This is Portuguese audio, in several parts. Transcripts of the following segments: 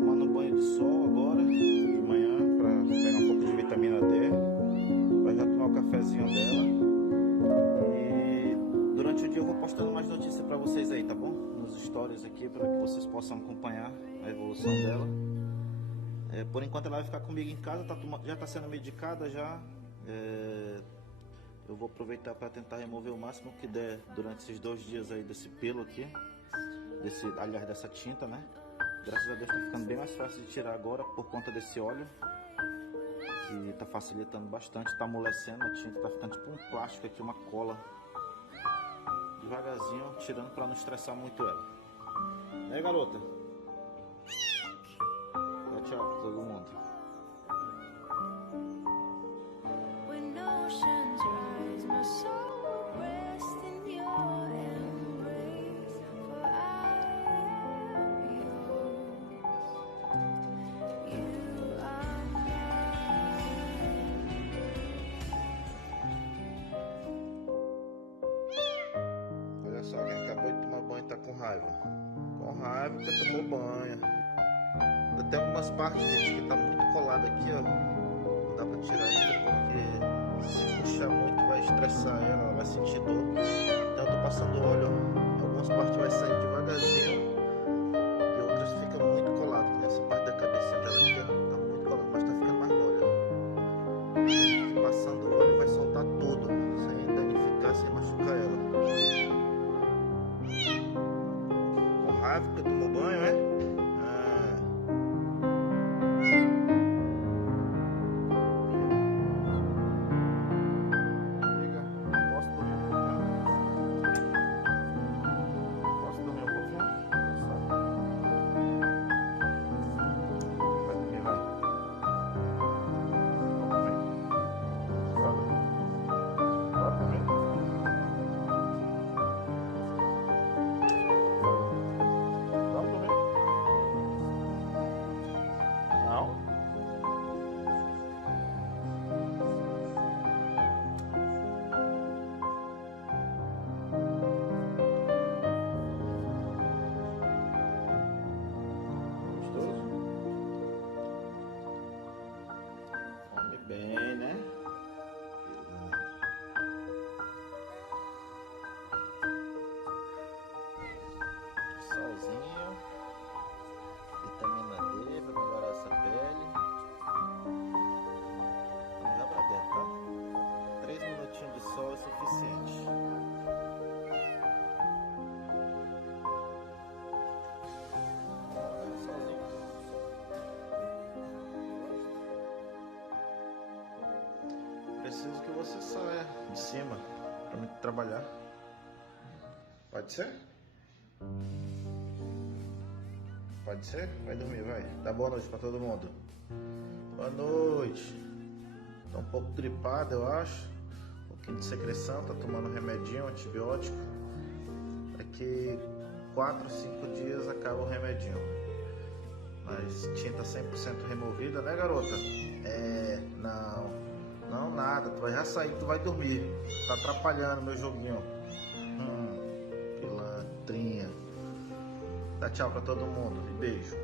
Tomando banho de sol agora, de manhã, para pegar um pouco de vitamina D. Vai já tomar o cafezinho dela. E durante o dia eu vou postando mais notícias para vocês aí, tá bom? Nos stories aqui, para que vocês possam acompanhar a evolução dela. Por enquanto ela vai ficar comigo em casa, já está sendo medicada já. Eu vou aproveitar para tentar remover o máximo que der durante esses 2 dias aí desse pelo aqui, aliás, dessa tinta, né? Graças a Deus está ficando bem mais fácil de tirar agora por conta desse óleo, que está facilitando bastante, está amolecendo a tinta, está ficando tipo um plástico aqui, uma cola. Devagarzinho, tirando para não estressar muito ela. Né, garota? Dá tchau para todo mundo. Olha só, quem acabou de tomar banho tá com raiva. Com raiva porque tomou banho. Ainda tem algumas partes, gente, que tá muito colada aqui, ó. Não dá pra tirar ainda porque se puxar muito vai estressar ela vai sentir dor. Então eu tô passando óleo, algumas partes vai sair devagarzinho e outras ficam muito coladas. Essa parte da cabeça dela aqui, ó, tá muito colada, mas tá ficando mais mole, ó. E passando o óleo vai soltar tudo, sem danificar, sem machucar ela. Com raiva porque tomou banho, é? Bem, né? Solzinho, vitamina D para melhorar essa pele. Vamos já pra dentro, tá? 3 minutinhos de sol é suficiente. Preciso que você saia de cima para me trabalhar. Pode ser? Pode ser? Vai dormir, vai. Dá boa noite para todo mundo. Boa noite. Tá um pouco gripado, eu acho. Um pouquinho de secreção, tá tomando remedinho, antibiótico. Daqui 4, 5 dias acaba o remedinho. Mas tinta 100% removida, né, garota? Não. Não, nada. Tu vai já sair, tu vai dormir. Tá atrapalhando meu joguinho. Pilantrinha. Dá tchau pra todo mundo e beijo.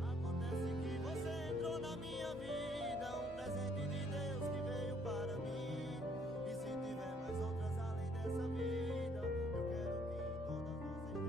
Acontece que você entrou na minha vida, um presente de Deus que veio para mim. E se tiver mais outras além dessa vida, eu quero que em todas você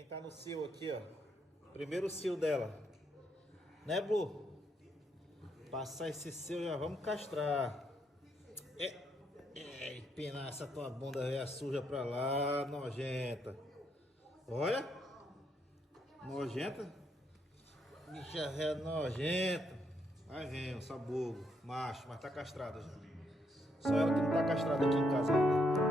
quem tá no cio aqui, ó. Primeiro cio dela. Né, Blue? Passar esse cio já vamos castrar. Empinar essa tua bunda velha suja pra lá, nojenta. Olha. Nojenta. Bicha velha nojenta. Aí vem o sabugo, macho, mas tá castrada já. Só ela que não tá castrada aqui em casa ainda.